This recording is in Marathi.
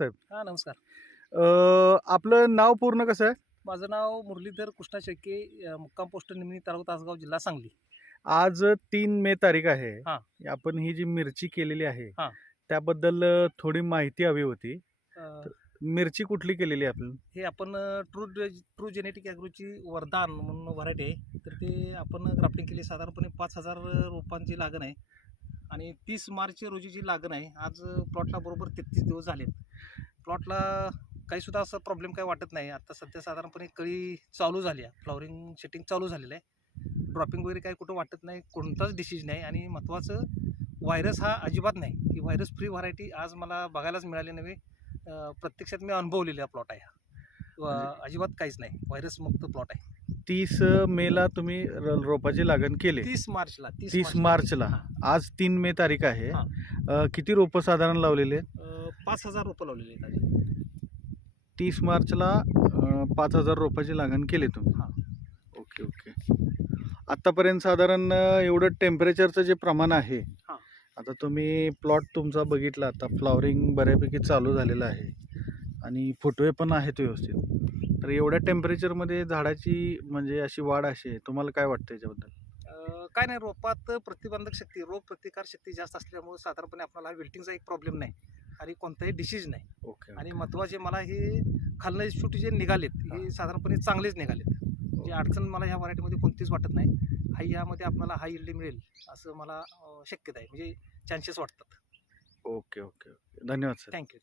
साहेब. हा नमस्कार. अ, आपलं नाव पूर्ण कसं आहे? माझं नाव मुरलीधर कृष्णा शेळके अ, मुक्काम पोस्ट निमणी तालुका तासगाव जिल्हा सांगली. आज तीन मे तारीख आहे. हा. आपण ही जी मिरची केलेली आहे हा. त्याबद्दल अ, थोडी माहिती हवी होती. अ, मिरची कुठली केलेली आहे आपण? हे आपण ट्रू ट्रू जेनेटिक ॲग्रोची वरदान म्हणून व्हरायटी आहे. तर ते आपण ग्राफ्टिंग केली साधारणपणे पाच हजार रोपांची लागण आहे. आणि तीस मार्च रोजीची लागण आहे आज प्लॉटला बरोबर तेहतीस दिवस झालेत. प्लॉटला काहीसुद्धा असं प्रॉब्लेम काही वाटत नाही. आता सध्या साधारणपणे कळी चालू झाली आहे. फ्लॉवरिंग सेटिंग चालू झालेलं आहे. ड्रॉपिंग वगैरे काही कुठं वाटत नाही. कोणताच डिसीज नाही. आणि महत्त्वाचं व्हायरस हा अजिबात नाही. ही व्हायरस फ्री व्हरायटी आज मला बघायलाच मिळाली नव्हे. प्रत्यक्षात मी अनुभवलेला प्लॉट आहे. हा. व अजिबात काहीच नाही. व्हायरस मुक्त प्लॉट आहे. तीस मेला तुम्ही र- रोपाची लागण केली तीस मार्चला तीस मार्चला. आज तीन मे तारीख आहे हा. अ, किती रोपं साधारण लावलेले आहेत अं, पाच हजार रोपं लावलेली आहेत आधी. तीस मार्चला अ, पाच हजार रोपाची लागण केली तुम्ही हा. ओके ओके आत्तापर्यंत साधारण अ, एवढं टेम्परेचरचं जे प्रमाण आहे हा. आता तुम्ही प्लॉट तुमचा बघितला आता फ्लॉवरिंग बऱ्यापैकी चालू झालेलं आहे आणि फुटवे पण आहेत व्यवस्थित तर एवढ्या टेम्परेचरमध्ये झाडाची म्हणजे अशी वाढ अशी आहे तुम्हाला काय वाटतं याच्याबद्दल? अं, काय नाही रोपात प्रतिबंधक शक्ती रोग प्रतिकार शक्ती जास्त असल्यामुळे साधारणपणे आपल्याला विल्टिंगचा एक प्रॉब्लेम नाही आणि कोणताही डिसीज नाही. ओके आणि महत्त्वाचे मला हे खालनं शूट जे निघालेत हे साधारणपणे चांगलेच निघालेत. म्हणजे अडचण मला ह्या व्हरायटीमध्ये कोणतीच वाटत नाही. हा यामध्ये आपल्याला हाय इल्डी मिळेल असं मला अं, शक्यता आहे. म्हणजे चान्सेस वाटतात. ओके ओके ओके धन्यवाद सर थँक्यू